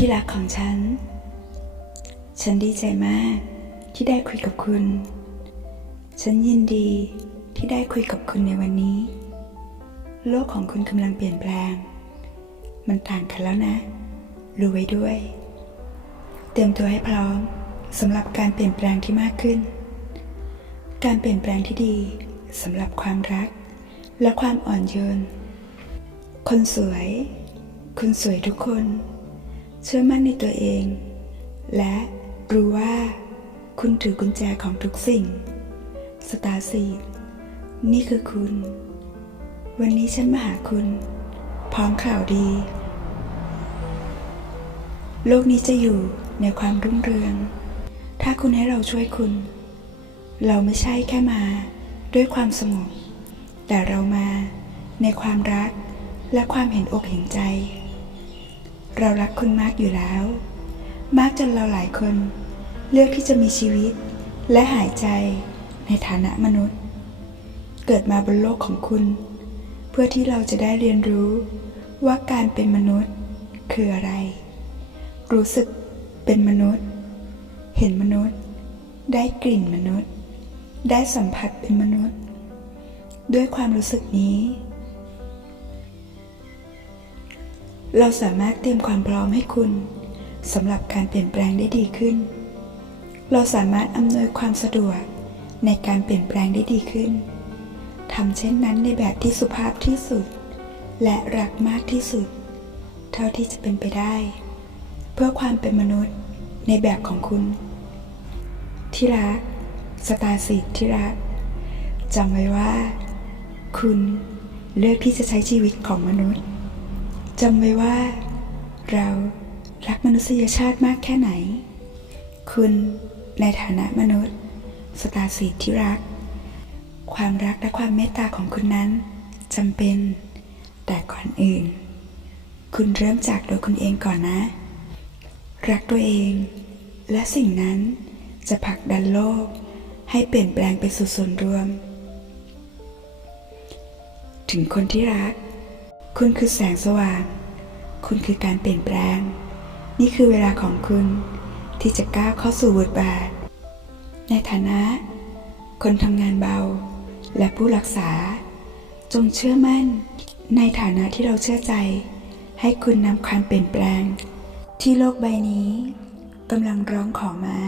ที่รักของฉัน ฉันดีใจมากที่ได้คุยกับคุณ ฉันยินดีที่ได้คุยกับคุณในวันนี้ โลกของคุณกำลังเปลี่ยนแปลง มันต่างกันแล้วนะ รู้ไว้ด้วย เตรียมตัวให้พร้อมสำหรับการเปลี่ยนแปลงที่มากขึ้น การเปลี่ยนแปลงที่ดีสำหรับความรัก และความอ่อนโยน คนสวย คุณสวยทุกคน เชื่อมั่นในตัวเอง และรู้ว่า คุณถือกุญแจของทุกสิ่งสตาร์ซีดนี่คือคุณ วันนี้ฉันมาหาคุณ พร้อมข่าวดี โลกนี้จะอยู่ในความรุ่งเรือง ถ้าคุณให้เราช่วยคุณ เราไม่ใช่แค่มาด้วยความสงบแต่เรามาในความรักและความเห็นอกเห็นใจ เรารักคุณมากอยู่แล้ว มากจนเราหลายคน เลือกที่จะมีชีวิต และหายใจในฐานะมนุษย์ เกิดมาบนโลกของคุณ เพื่อที่เราจะได้เรียนรู้ว่าการเป็นมนุษย์คืออะไร รู้สึกเป็นมนุษย์ เห็นมนุษย์ ได้กลิ่นมนุษย์ ได้สัมผัสเป็นมนุษย์ ด้วยความรู้สึกนี้ เราสามารถเตรียมความพร้อมให้คุณสำหรับการเปลี่ยนแปลงได้ดีขึ้น เราสามารถอำนวยความสะดวกในการเปลี่ยนแปลงได้ดีขึ้นทำเช่นนั้นในแบบที่สุภาพที่สุด และรักมากที่สุด เท่าที่จะเป็นไปได้ เพื่อความเป็นมนุษย์ในแบบของคุณ ที่รัก สตาสิทธิ์ที่รักจำไว้ว่า คุณเลือกที่จะใช้ชีวิตของมนุษย์ จำไว้ว่า เรารักมนุษยชาติมากแค่ไหน คุณในฐานะมนุษย์ สตาสิทธิ์ที่รัก ความรักและความเมตตาของคุณนั้นจำเป็น แต่ก่อนอื่น คุณเริ่มจากตัวคุณเองก่อนนะ รักตัวเอง และสิ่งนั้นจะผลักดันโลก ให้เปลี่ยนแปลงไปสู่ส่วนรวม ถึงคนที่รัก คุณคือแสงสว่าง คุณคือการเปลี่ยนแปลง นี่คือเวลาของคุณที่จะก้าวเข้าสู่บทบาท ในฐานะ คนทำงานเบา และผู้รักษา จงเชื่อมั่น ในฐานะที่เราเชื่อใจ ให้คุณนำความเปลี่ยนแปลง ที่โลกใบนี้กำลังร้องขอมา